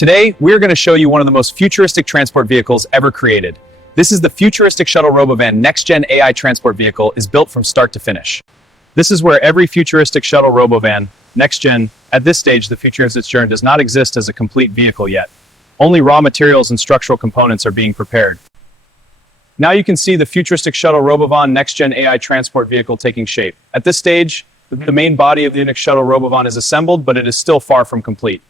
Today, we're going to show you one of the most futuristic transport vehicles ever created. This is the Futuristic Shuttle Robovan next-gen AI transport vehicle is built from start to finish. This is where every Futuristic Shuttle Robovan, next-gen, at this stage the Futuristic journey does not exist as a complete vehicle yet. Only raw materials and structural components are being prepared. Now you can see the Futuristic Shuttle Robovan next-gen AI transport vehicle taking shape. At this stage, the main body of the Futuristic Shuttle Robovan is assembled, but it is still far from complete.